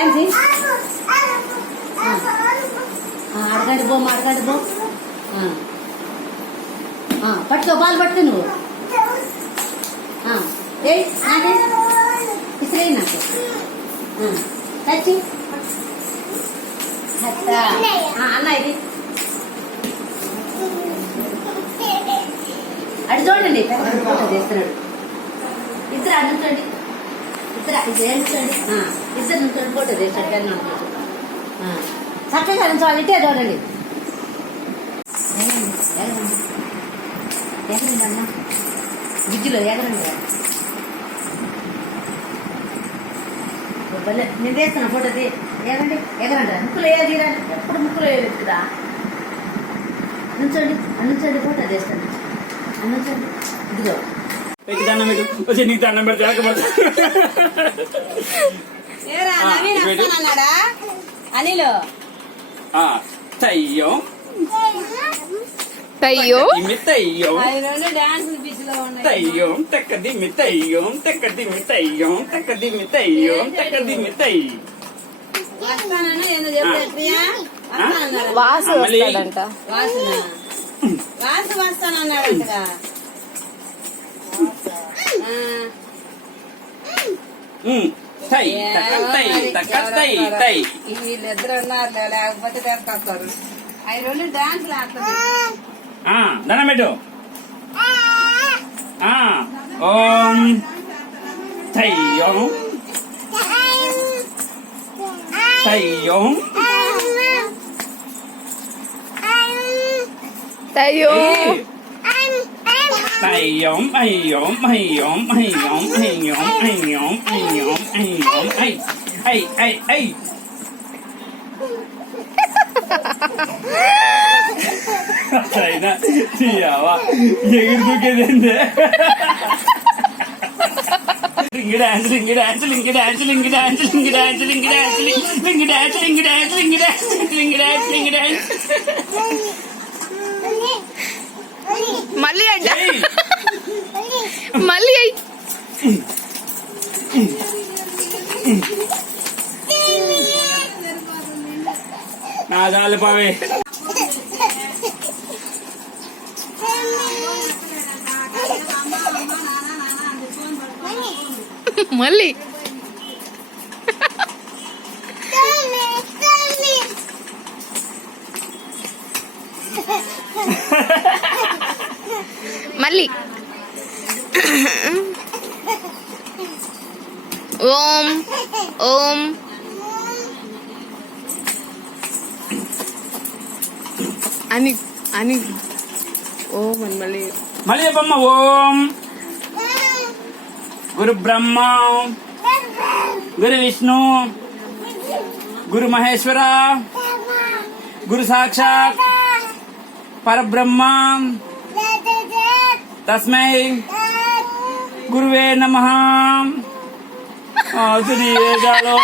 dance అడగండి బొమ్మ అడగండి బొమ్మ పట్టుకో బాల్ పట్టుకో నువ్వు నాకే ఇసరే నాకు టచ్ అన్న ఇది అటు చూడండి ఫోటో చేస్తున్నాడు ఇద్దరు అనుకోండి ఇద్దరు నుంచండి ఫోటో చేస్తాడు చక్కగా నుంచోవాలి ఇటే చూడండి ఎగరండి అన్న విద్యులో ఎగరండి నేను తీస్తున్నా ఫోటో ఎగరండి ఎగరండి ముక్కులు వేయాలిరా ఎప్పుడు ముక్కులు వేయలేదు కదా నుంచండి ఫోటో చేస్తాను నుంచండి ఇదిగో నీకు దండం పెడితే అనిల్ తయ్యో తయ్యో తయ్యో తక్కదిమి తయ్యో తక్కదిమి తయ్యో తక్కదిమి తయ్యో తక్కదిమి తయ్యి వాసు వస్తాడంట వాసు వస్తానన్నాడంట వీళ్ళిద్దరు ఉన్నారు లేకపోతే తెస్తారు అవి రెండు డాన్సులు ఆడుతుంది దండం పెట్టు ఓం తయ్యో తయ్యో తయ్యో అయ్యోం అయ్యోం అయ్యోం అయ్యోం అయ్యోం అయ్యోం అయ్యోం అయ్యోం ఐ ఐ ఐ అయినా తీయావా ఎగురు దూకేదేందే lungi dance lungi dance lungi dance lungi dance lungi dance lungi dance lungi dance lungi dance lungi dance lungi dance lungi dance మళ్ళీ అంట మళ్ళీ నా చాలు పావే మళ్ళీ మళ్ళీ ఓం ఓం అని అని ఓం అని మళ్ళీ మళ్ళీ చెప్పమ్మ ఓం గురు బ్రహ్మ గురు విష్ణు గురు మహేశ్వర గురు సాక్షాత్ పరబ్రహ్మ తస్మై గురువే నమః సునీలే జాలో